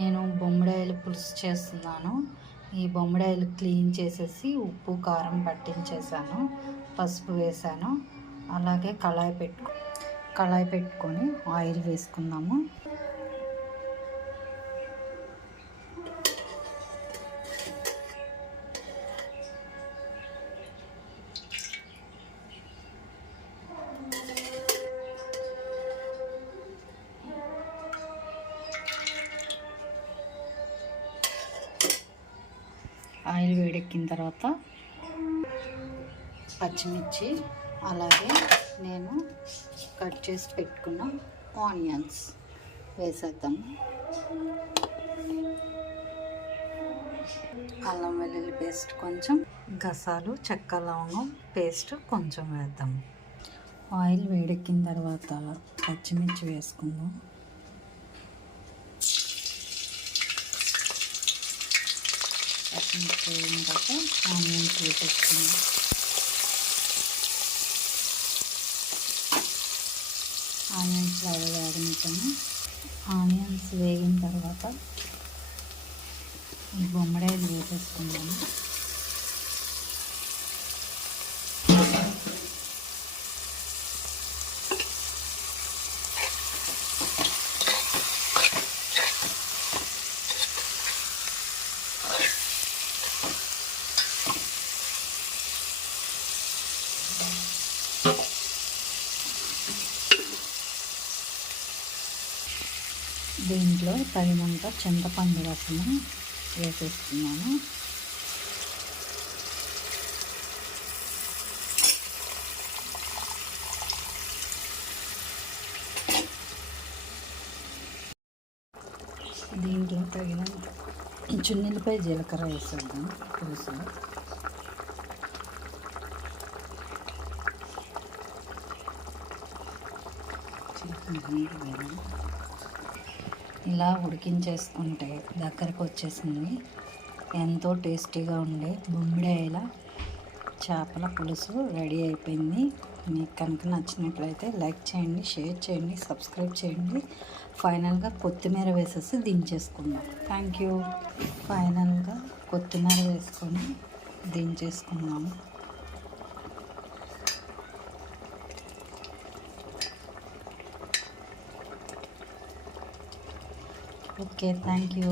నేను బొమ్మిడాయలు పులుసు చేస్తున్నాను. ఈ బొమ్మిడాయలు క్లీన్ చేసేసి ఉప్పు కారం పట్టించేసాను, పసుపు వేసాను. అలాగే కళాయి పెట్టుకొని ఆయిల్ వేసుకుందాము. ఆయిల్ వేడెక్కిన తర్వాత పచ్చిమిర్చి, అలాగే నేను కట్ చేసి పెట్టుకున్న ఆనియన్స్ వేసేద్దాము. అల్లం వెల్లుల్లి పేస్ట్ కొంచెం, గసాలు చెక్క లవంగం పేస్ట్ కొంచెం వేద్దాము. ఆయిల్ వేడెక్కిన తర్వాత పచ్చిమిర్చి వేసుకుందాం. పచ్చిమిర్చి వేసిన తర్వాత ఆనియన్స్ వేసేసుకుందాం. ఆనియన్స్ బాగా వేగనిచ్చాము. ఆనియన్స్ వేగిన తర్వాత ఈ బొమ్మడాయలు వేసేసుకుందాము. దీంట్లో తగినంత చింతపండు రసము వేసేస్తున్నాను. దీంట్లో తగినంత చున్నిలపై జీలకర్ర వేసేద్దాం పులుసులో. ఇలా ఉడికించేసుకుంటే దగ్గరకు వచ్చేసింది. ఎంతో టేస్టీగా ఉండే బొమ్మిడాయల చేపల పులుసు రెడీ అయిపోయింది. మీకు కనుక నచ్చినట్లయితే లైక్ చేయండి, షేర్ చేయండి, సబ్స్క్రైబ్ చేయండి. ఫైనల్గా కొత్తిమీర వేసేసి దించేసుకుందాం. Thank you. ఫైనల్గా కొత్తిమీర వేసుకొని దించేసుకున్నాము. Okay, thank you.